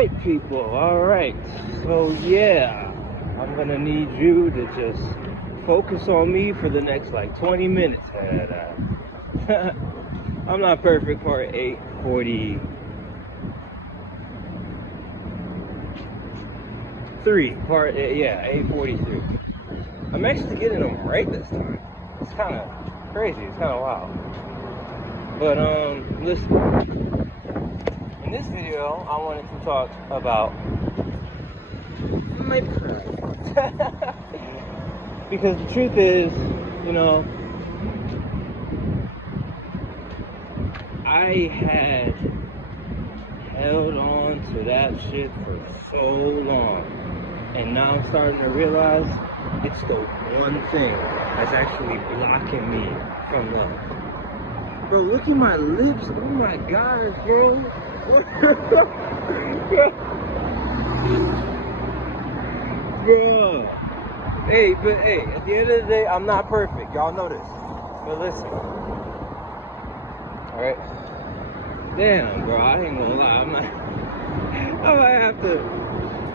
Alright people, alright. So yeah, I'm gonna need you to just focus on me for the next like 20 minutes. I'm not perfect, part 843. Part, yeah, 843. I'm actually getting them right this time. It's kind of crazy, it's kind of wild. But listen, in this video, I wanted to talk about my pride. Because the truth is, you know, I had held on to that shit for so long, and now I'm starting to realize it's the one thing that's actually blocking me from love. Bro, look at my lips. Oh my gosh, bro. Bro. Hey, at the end of the day, I'm not perfect. Y'all know this. But listen. Alright? Damn, bro, I ain't gonna lie. I might have to,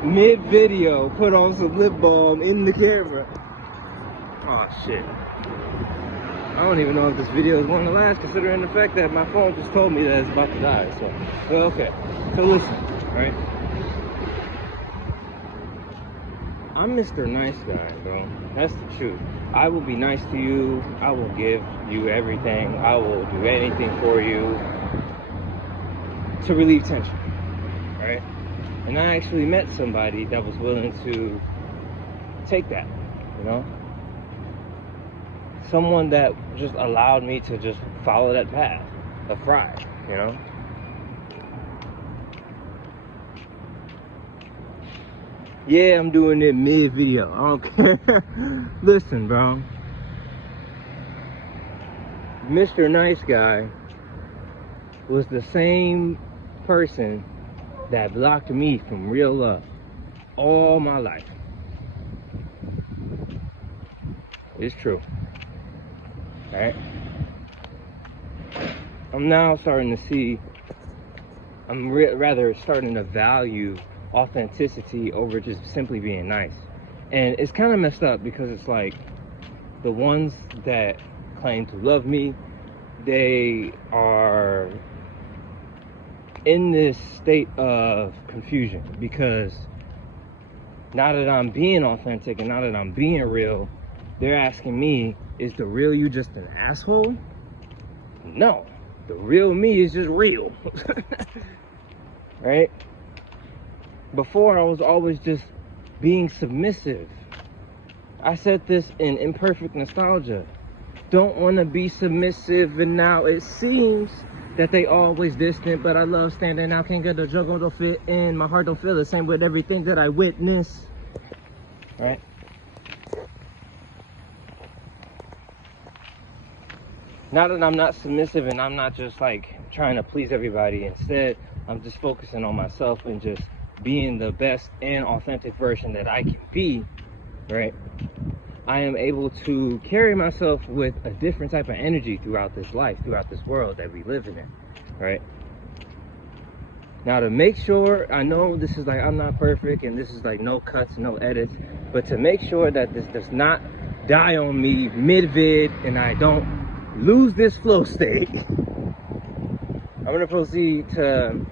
mid-video, put on some lip balm in the camera. Oh, shit. I don't even know if this video is going to last, considering the fact that my phone just told me that it's about to die. So, well, okay. So listen, right? I'm Mr. Nice Guy, bro. That's the truth. I will be nice to you. I will give you everything. I will do anything for you to relieve tension, right? And I actually met somebody that was willing to take that, you know? Someone that just allowed me to just follow that path of pride, you know? Yeah, I'm doing it mid-video. I don't care. Listen, bro. Mr. Nice Guy was the same person that blocked me from real love all my life. It's true. Right? I'm now starting to see, I'm rather starting to value authenticity over just simply being nice. And it's kind of messed up because it's like the ones that claim to love me, they are in this state of confusion because now that I'm being authentic and now that I'm being real, they're asking me, is the real you just an asshole? No, the real me is just real. Right? Before, I was always just being submissive. I said this in Imperfect Nostalgia. Don't want to be submissive, and now it seems that they always distant, but I love standing out. Can't get the juggle to fit in. My heart don't feel the same with everything that I witness. Right? Now that I'm not submissive and I'm not just like trying to please everybody, instead I'm just focusing on myself and just being the best and authentic version that I can be, right? I am able to carry myself with a different type of energy throughout this life, throughout this world that we live in, right? Now, to make sure, I know this is like, I'm not perfect and this is like no cuts, no edits, but to make sure that this does not die on me mid-vid and I don't lose this flow state, I'm gonna proceed to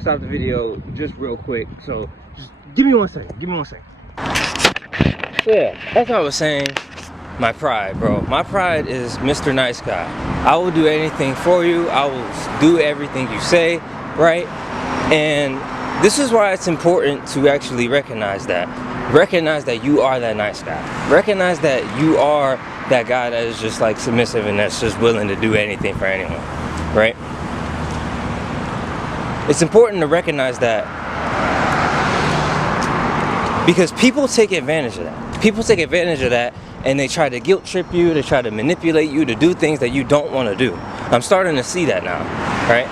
stop the video just real quick. So just give me 1 second, give me 1 second. So yeah, as I was saying, my pride, bro. My pride is Mr. Nice Guy. I will do anything for you. I will do everything you say, right? And this is why it's important to actually recognize that. Recognize that you are that nice guy. Recognize that you are that guy that is just like submissive and that's just willing to do anything for anyone, right? It's important to recognize that because people take advantage of that. People take advantage of that and they try to guilt trip you, they try to manipulate you to do things that you don't want to do. I'm starting to see that now, right?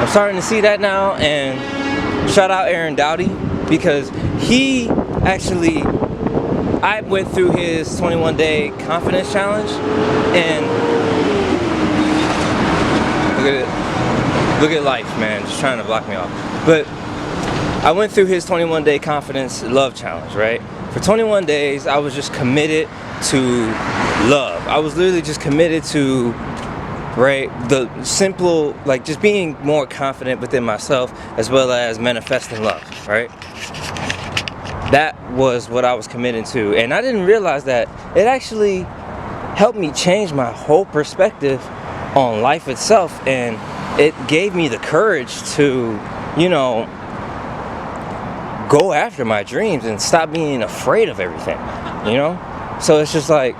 I'm starting to see that now, and shout out Aaron Doughty because he actually, I went through his 21-day confidence challenge and look at life, man, just trying to block me off. But I went through his 21-day confidence love challenge, right? For 21 days, I was just committed to love. I was literally just committed to, right, the simple, like just being more confident within myself as well as manifesting love, right? That was what I was committed to. And I didn't realize that it actually helped me change my whole perspective on life itself. And it gave me the courage to, you know, go after my dreams and stop being afraid of everything, you know? So it's just like,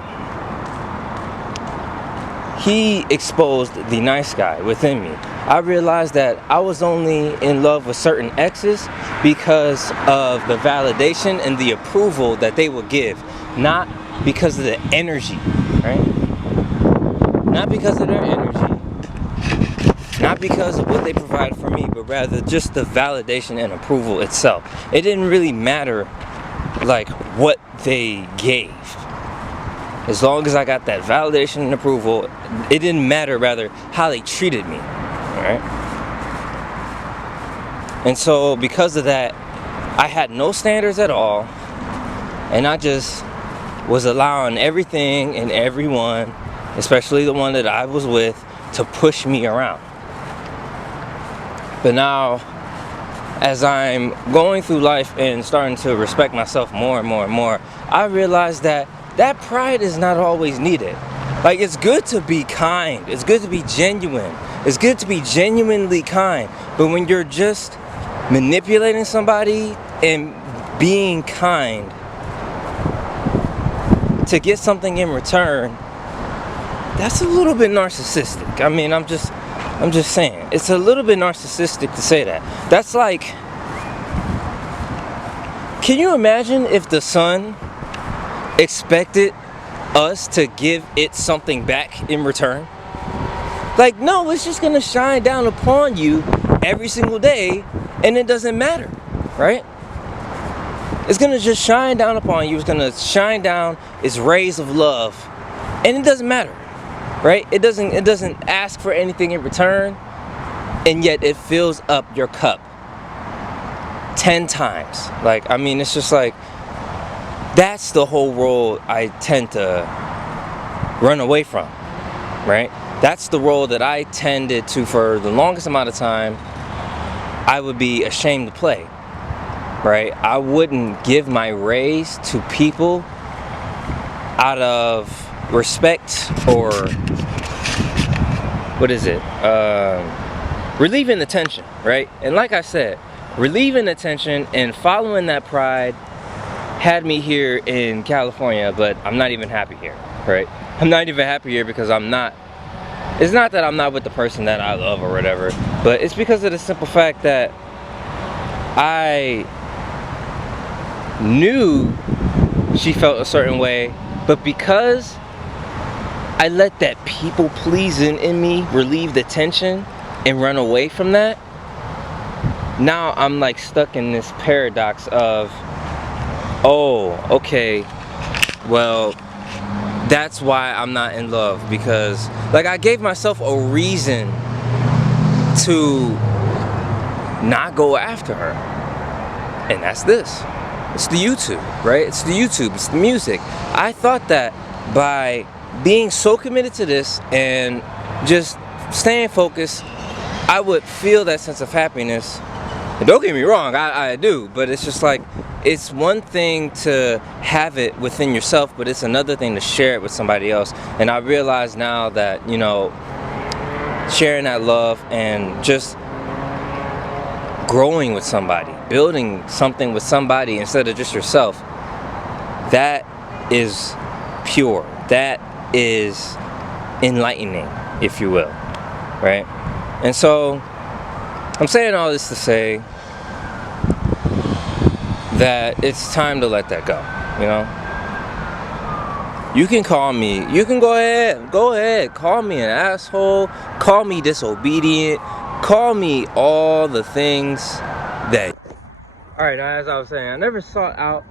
he exposed the nice guy within me. I realized that I was only in love with certain exes because of the validation and the approval that they would give, not because of the energy, right? Not because of their energy, not because of what they provided for me, but rather just the validation and approval itself. It didn't really matter like what they gave. As long as I got that validation and approval, it didn't matter rather how they treated me, right? And so because of that, I had no standards at all, and I just was allowing everything and everyone, especially the one that I was with, to push me around. But now, as I'm going through life and starting to respect myself more and more and more, I realize that pride is not always needed. Like, it's good to be kind. It's good to be genuine. It's good to be genuinely kind. But when you're just manipulating somebody and being kind to get something in return, that's a little bit narcissistic. I mean, I'm just saying. It's a little bit narcissistic to say that. That's like, can you imagine if the sun expected us to give it something back in return? Like, no, it's just gonna shine down upon you every single day, and it doesn't matter, right? It's gonna just shine down upon you. It's gonna shine down its rays of love, and it doesn't matter, right? It doesn't ask for anything in return, and yet it fills up your cup 10 times. Like, I mean, it's just like, that's the whole role I tend to run away from, right? That's the role that I tended to, for the longest amount of time, I would be ashamed to play, right? I wouldn't give my raise to people out of respect or, relieving the tension, right? And like I said, relieving the tension and following that pride had me here in California, but I'm not even happy here, right? I'm not even happy here because it's not that I'm not with the person that I love or whatever, but it's because of the simple fact that I knew she felt a certain way, but because I let that people pleasing in me relieve the tension and run away from that, now I'm like stuck in this paradox of, oh, okay, well, that's why I'm not in love, because like I gave myself a reason to not go after her, and that's this. It's the YouTube, right? It's the YouTube, it's the music. I thought that by being so committed to this and just staying focused, I would feel that sense of happiness. And don't get me wrong, I do, but it's just like, it's one thing to have it within yourself, but it's another thing to share it with somebody else. And I realize now that, you know, sharing that love and just growing with somebody, building something with somebody instead of just yourself, that is pure. That is enlightening, if you will, right? And so I'm saying all this to say that it's time to let that go, you know? You can call me, you can go ahead, call me an asshole, call me disobedient, call me all the things that... Alright, now as I was saying, I never sought out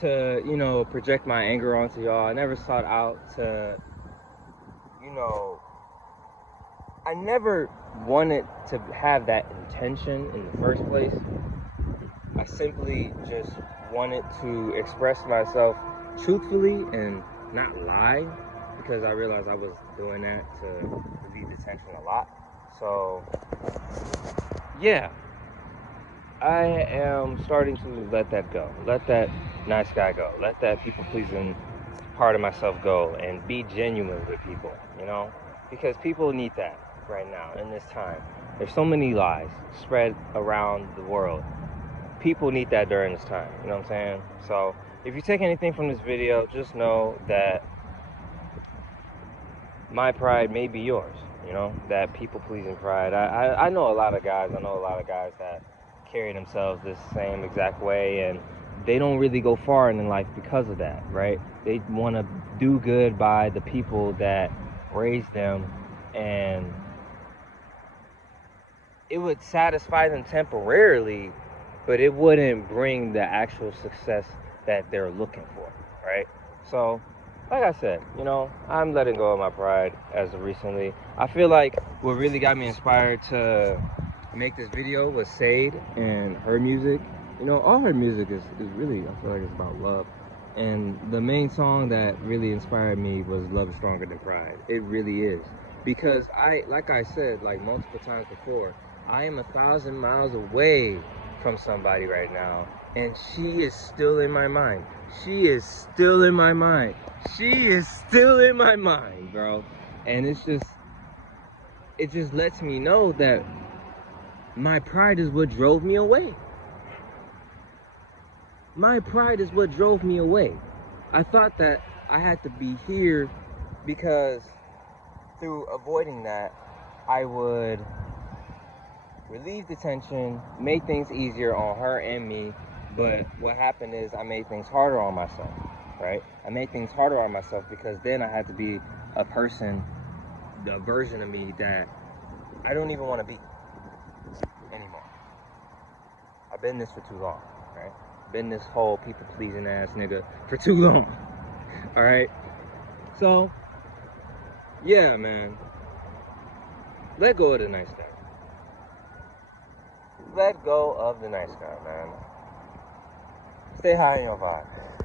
to, you know, project my anger onto y'all. I never sought out to, you know, I never wanted to have that intention in the first place. I simply just wanted to express myself truthfully and not lie, because I realized I was doing that to relieve the tension a lot. So, yeah, I am starting to let that go. Let that nice guy go. Let that people pleasing part of myself go and be genuine with people, you know? Because people need that right now in this time. There's so many lies spread around the world. People need that during this time, you know what I'm saying? So if you take anything from this video, just know that my pride may be yours, you know, that people pleasing pride. I know a lot of guys, that carry themselves this same exact way, and they don't really go far in life because of that, right? They want to do good by the people that raised them, and it would satisfy them temporarily, but it wouldn't bring the actual success that they're looking for, right? So, like I said, you know, I'm letting go of my pride as of recently. I feel like what really got me inspired to make this video was Sade and her music. You know, all her music is really, I feel like it's about love. And the main song that really inspired me was Love is Stronger Than Pride. It really is. Because like I said, like multiple times before, I am 1,000 miles away from somebody right now, and she is still in my mind. She is still in my mind. She is still in my mind, bro. And it just lets me know that my pride is what drove me away. My pride is what drove me away. I thought that I had to be here because through avoiding that, I would relieve the tension, make things easier on her and me. But what happened is I made things harder on myself, right? I made things harder on myself because then I had to be a person, the version of me that I don't even want to be anymore. I've been this for too long, right? Been this whole people pleasing ass nigga for too long. All right. So, yeah, man. Let go of the nice guy. Let go of the nice guy, man. Stay high in your vibe.